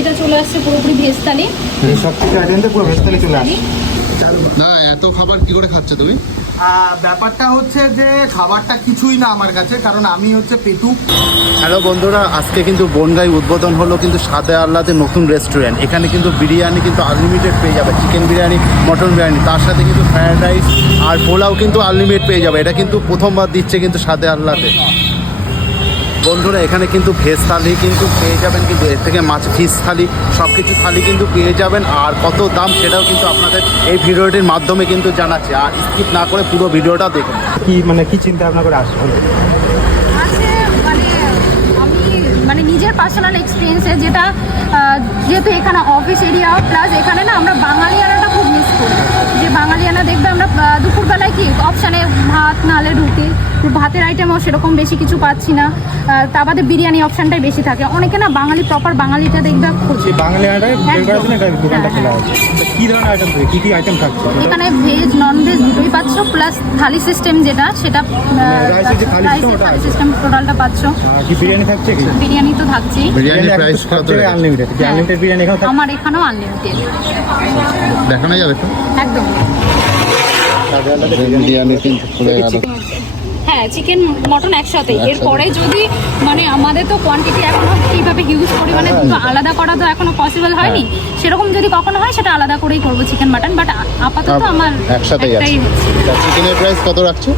এটা চলে আসছে পুরোপুরি ভেজ এই সব কিছু আইটেমটা পুরো ভেস্তালি চলে আসে না এত খাবার কি করে খাচ্ছ তুমি? ব্যাপারটা হচ্ছে যে খাবারটা কিছুই না আমার কাছে কারণ আমি হচ্ছে পেটু। হ্যালো বন্ধুরা আজকে কিন্তু বনগাই উদ্বোধন হলো কিন্তু সাদে আল্লাতে নতুন রেস্টুরেন্ট। এখানে কিন্তু বিরিয়ানি কিন্তু আনলিমিটেড পেয়ে যাবে চিকেন বিরিয়ানি মটন বিরিয়ানি তার সাথে কিন্তু ফ্রায়েড রাইস আর পোলাও কিন্তু আনলিমিটেড পেয়ে যাবে। এটা কিন্তু প্রথমবার দিচ্ছে কিন্তু সাদে আল্লাতে বন্ধুরা এখানে কিন্তু ভেজ থালি কিন্তু পেয়ে যাবেন কিন্তু এর থেকে মাছ ফিশ থালি সব কিছু থালি কিন্তু পেয়ে যাবেন। আর কত দাম সেটাও কিন্তু আপনাদের এই ভিডিওটির মাধ্যমে কিন্তু জানাচ্ছে। আর স্কিপ না করে পুরো ভিডিওটা দেখুন। কি মানে কি চিন্তা ভাবনা করে আসবে মানে মানে নিজের পার্সোনাল এক্সপিরিয়েন্সে যেটা যেহেতু এখানে অফিস এরিয়া প্লাস এখানে না আমরা বাঙালিয়ানাটা খুব মিস করি। যে বাঙালিয়ানা দেখবে আমরা দুপুরবেলায় কি অপশানে ভাত নালে রুটি। ভাতের আইটেমও সেরকম বেশি কিছু পাচ্ছি না। তা বাদে বিরিয়ানি অপশানটাই বেশি থাকে। অনেকে না বাঙালি প্রপার বাঙালিটা দেখবে। বাঙালি হ্যাঁ, খোলা আছে। তো কি ধরনের আইটেম কি কি আইটেম থাকছে? এখানে ভেজ নন ভেজ দুটোই পাচ্ছ প্লাস থালি সিস্টেম যেটা সেটা থালি। সিস্টেম টোটালটা পাচ্ছ। বিরিয়ানি থাকছে বিরিয়ানি তো থাকছেই। বিরিয়ানি প্রাইস কত আনলিমিটেড হ্যাঁ। আনলিমিটেড বিরিয়ানি এখানে আমার এখানেও আনলিমিটেড দেখানো যাবে একদম। বিরিয়ানি। কিন্তু খুলে গেল। হ্যাঁ চিকেন মটন একসাথে এরপরে যদি মানে আমাদের তো কোয়ান্টিটি এখনও এইভাবে হিউজ পরিমাণে দুটো আলাদা করা তো এখনও পসিবল হয়নি। সেরকম যদি কখনো হয় সেটা আলাদা করেই করব চিকেন মাটন বাট আপাতত আমার একসাথেই আছে। চিকেনের প্রাইস কত রাখছো?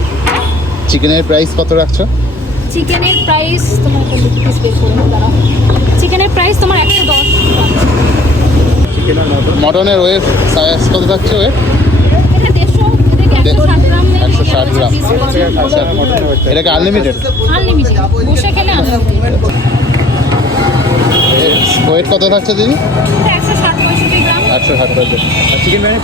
চিকেনের প্রাইস কত রাখছো? চিকেনের প্রাইস তোমার চিকেনের প্রাইস তোমার একশো দশ। মটনের ওয়েট সাইজ কত থাকছে ওয়েট একশো ষাট গ্রাম নেই 160 গ্রাম। এটাকে আনলিমিটেড ওয়েট কত থাকছে দিদি? একশো ষাট পঁয়ষট্টি চিকেন বিরিয়ানি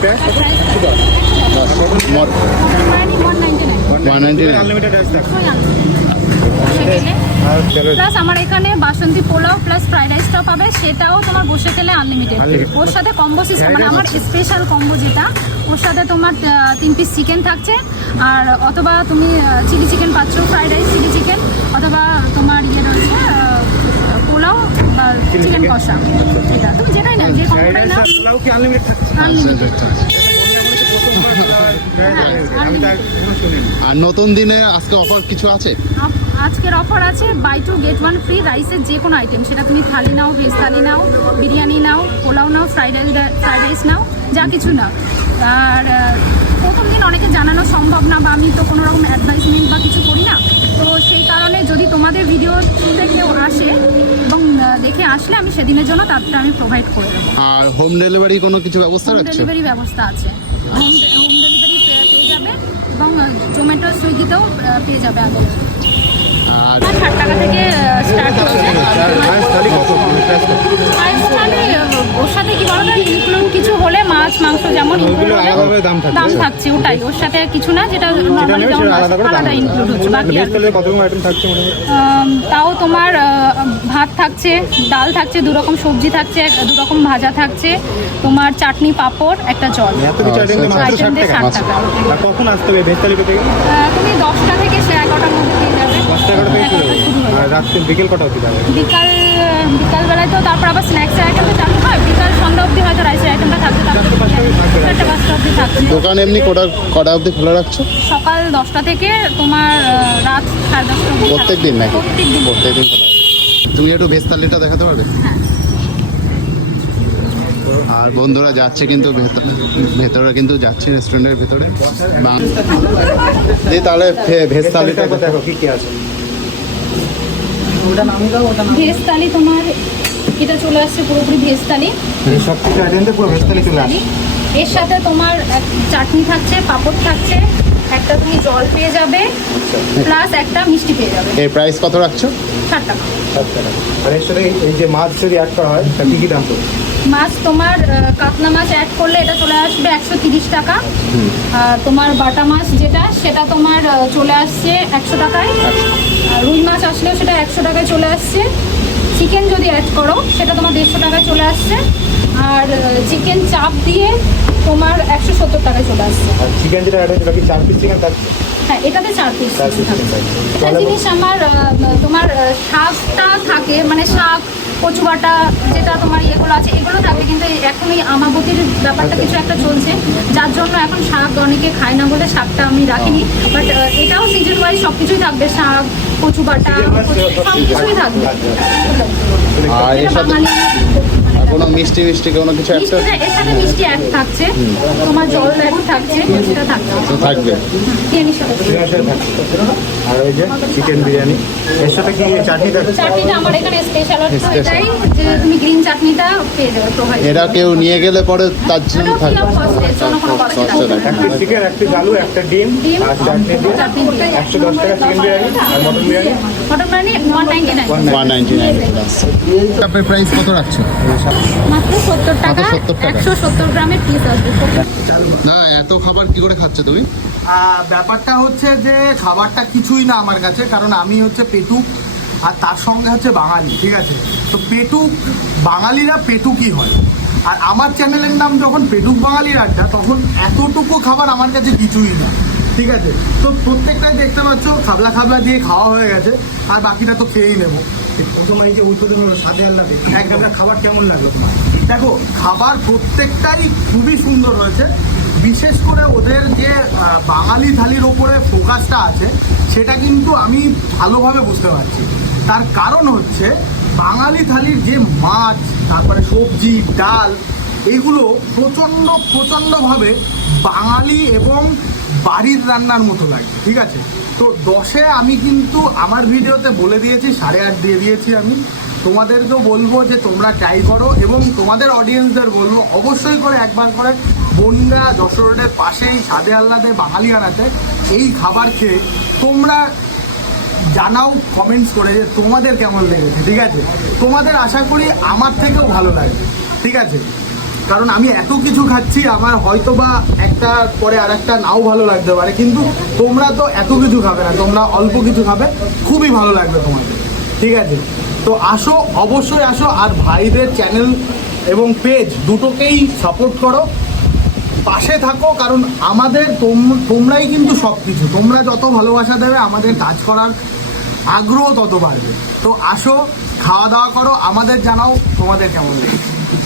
প্লাস আমার এখানে বাসন্তী পোলাও প্লাস ফ্রাইড রাইসটাও পাবে সেটাও তোমার বসে খেলে আনলিমিটেড ওর সাথে কম্বো সিস্টেম মানে আমার স্পেশাল কম্বো যেটা ওর সাথে তোমার তিন পিস চিকেন থাকছে। আর অথবা তুমি চিলি চিকেন পাচ্ছ ফ্রাইড রাইস চিলি চিকেন অথবা তোমার ইয়ে রয়েছে পোলাও বা Chili চিকেন কষা। এটা তুমি যেটাই না যে আর আনলিমিটেড তার কোনো শুনিনি। আর নতুন দিনে আজকে অফার কিছু আছে? আজকের অফার আছে buy two get one free রাইসের যে কোনো আইটেম সেটা তুমি থালি নাও ভেজ থালি নাও বিরিয়ানি নাও পোলাও নাও ফ্রাইড রাইস ফ্রাইড রাইস নাও যা কিছু নাও। আর প্রথম দিন অনেকে জানানো সম্ভব না বা আমি তো কোনো রকম অ্যাডভাইসমেন্ট বা কিছু করি না। তো সেই কারণে যদি তোমাদের ভিডিও কেউ আসে এবং দেখে আসলে আমি সেদিনের জন্য তারটা আমি প্রোভাইড করে দেবো। আর হোম ডেলিভারি কোনো কিছু ব্যবস্থা হোম রাখছো ডেলিভারি ব্যবস্থা আছে। হোম হোম ডেলিভারি পেয়ে যাবে এবং জোম্যাটো সুইগিতেও পেয়ে যাবে আগে আর ষাট টাকা থেকে স্টার্ট প্রাইস তাহলে ওর সাথে কি বলো ইনক্লুড কিছু হলে মাছ মাংস যেমন দাম তো? থাকছে ওটাই। ওর সাথে কিছু না যেটা যেটা নর্মালি যেমন আলাদা ইনক্লুড হচ্ছে বাকি আইটেম তাও তোমার ভাত থাকছে ডাল থাকছে দু রকম সবজি থাকছে দু রকম ভাজা থাকছে তোমার চাটনি পাঁপড় একটা জল। আইটেম আইটেম দিয়ে ষাট টাকা। কখন আসতে হবে? তুমি দশটা থেকে সে এগারোটার মধ্যে পেয়ে যাবে। বিকেল বিকালবেলায় তো তারপর আবার স্ন্যাক্সের আইটেমটা চালু হয় বিকাল সন্ধ্যা অবধি হয়তো রাইসের আইটেমটা থাকছে তারপর চারটে পাঁচটা অবধি থাকবে চারটে পাঁচটা অবধি থাকছে দোকান এমনি কটা কটা অবধি খোলা রাখছো? সকাল দশটা থেকে তোমার রাত সাড়ে দশটা প্রত্যেক দিন নাকি? প্রত্যেক দিন। খোলা তুমি একটু ভেজ থালিটা দেখাতে পারবে? হ্যাঁ। আর বন্ধুরা যাচ্ছে কিন্তু ভেতরে ভেতরে কিন্তু যাচ্ছে রেস্টুরেন্টের ভেতরে। বাং- দি তাহলে ভে- ভেজ থালিটা দেখো। কি কি আছে। ভেজ থালি তোমার এটা চলে আসছে পুরোপুরি ভেজ থালি সব কিছু আইটেমটা পুরো ভেজ থালি চলে আসে এর সাথে তোমার এক- চাটনি থাকছে পাঁপড় থাকছে একটা তুমি জল পেয়ে যাবে প্লাস একটা মিষ্টি পেয়ে যাবে। এর প্রাইস কত রাখছো? ষাট টাকা। ষাট টাকা। আর এর সাথে এই যে মাছ যদি অ্যাড করা হয় তা কি কি দাম পড়বে? মাছ তোমার কাতলা মাছ অ্যাড করলে এটা চলে আসবে একশো তিরিশ টাকা। আর তোমার বাটা মাছ যেটা সেটা তোমার চলে আসছে একশো টাকায়। আর রুই মাছ আসলেও সেটা একশো টাকায় চলে আসছে। চিকেন যদি অ্যাড করো সেটা তোমার দেড়শো টাকায় চলে আসছে। আর চিকেন চাপ দিয়ে তোমার একশো সত্তর টাকায় চলে আসছে। আর চিকেন যেটা অ্যাড হয়েছে চার পিস চিকেন থাকছে? হ্যাঁ এটাতে চার পিস। একটা জিনিস আমার তোমার শাকটা থাকে মানে শাক কচু বাটা যেটা তোমার ইয়েগুলো আছে এগুলো থাকে কিন্তু এখন এই আমাবতির ব্যাপারটা কিছু একটা চলছে। যার জন্য এখন শাক অনেকে খায় না বলে শাকটা আমি রাখিনি। বাট এটাও সিজন ওয়াইজ সব কিছুই থাকবে শাক কচু বাটা সব কিছুই থাকবে। আর সাথে বাঙালি আর কোনো মিষ্টি মিষ্টি কোনো কিছু একটা মিষ্টিটা এর সাথে মিষ্টি এক থাকছে। তোমার জল এক থাকছে সেটা থাকছে। থাকবে। আর ওই যে চিকেন বিরিয়ানি এর সাথে কি চাটনি থাকবে চাটনিটা আমার এখানে স্পেশাল এটাই যে তুমি গ্রিন চাটনিটা পেয়ে যাবে এটা কেউ নিয়ে গেলে পরে তার জন্য থাকবে। একটা চিকেন একটা আলু একটা ডিম আর চাটনি দিয়ে চাটনি দিয়ে। একশো দশ টাকা চিকেন বিরিয়ানি আর mutton biryani. Mutton biryani one ninety nine one ninety nine আপনার প্রাইস কত রাখছেন? সত্তর টাকা মাত্র 70 টাকা। একশো সত্তর গ্রামের পিস আসবে। না এত খাবার কি করে খাচ্ছ তুমি? ব্যাপারটা হচ্ছে যে খাবারটা কিছুই না আমার কাছে কারণ আমি হচ্ছে পেটুক আর তার সঙ্গে হচ্ছে বাঙালি ঠিক আছে? তো পেটুক বাঙালিরা পেটুকই হয়। আর আমার চ্যানেলের নাম যখন পেটুক বাঙালির আড্ডা তখন এতটুকু খাবার আমার কাছে কিছুই না। ঠিক আছে? তো প্রত্যেকটাই দেখতে পাচ্ছ খাবলা খাবলা দিয়ে খাওয়া হয়ে গেছে আর বাকিটা তো খেয়েই নেব। প্রথম এই যে উদ্বোধন হলো সাথে আল্লাহ একদম। খাবার কেমন লাগল তোমার? দেখো খাবার প্রত্যেকটাই খুবই সুন্দর হয়েছে। বিশেষ করে ওদের যে বাঙালি থালির ওপরে ফোকাসটা আছে সেটা কিন্তু আমি ভালোভাবে বুঝতে পারছি। তার কারণ হচ্ছে বাঙালি থালির যে মাছ তারপরে সবজি ডাল এগুলো প্রচণ্ড প্রচণ্ডভাবে বাঙালি এবং বাড়ির রান্নার মতো লাগে, ঠিক আছে? তো দশে আমি কিন্তু আমার ভিডিওতে বলে দিয়েছি, সাড়ে আট দিয়ে দিয়েছি আমি। তোমাদেরকেও বলব যে তোমরা ট্রাই করো এবং তোমাদের অডিয়েন্সদের বলব, অবশ্যই করে একবার করে বনগা যশোর রোডের পাশেই সাদে আহ্লাদে বাঙালিয়ানাতে এই খাবার খেয়ে তোমরা জানাও কমেন্টস করে যে তোমাদের কেমন লেগেছে, ঠিক আছে? তোমাদের আশা করি আমার থেকেও ভালো লাগে ঠিক আছে? কারণ আমি এত কিছু খাচ্ছি, আমার হয়তো বা একটা পরে আর একটা নাও ভালো লাগতে পারে, কিন্তু তোমরা তো এত কিছু খাবে না, তোমরা অল্প কিছু খাবে, খুবই ভালো লাগবে তোমাদের, ঠিক আছে? তো আসো, অবশ্যই আসো, আর ভাইদের চ্যানেল এবং পেজ দুটোকেই সাপোর্ট করো, পাশে থাকো, কারণ আমাদের তোম- তোমরাই কিন্তু সব কিছু তোমরা যত ভালোবাসা দেবে, আমাদের কাজ করার আগ্রহ তত বাড়বে। তো আসো, খাওয়া দাওয়া করো, আমাদের জানাও তোমাদের কেমন লেগেছে।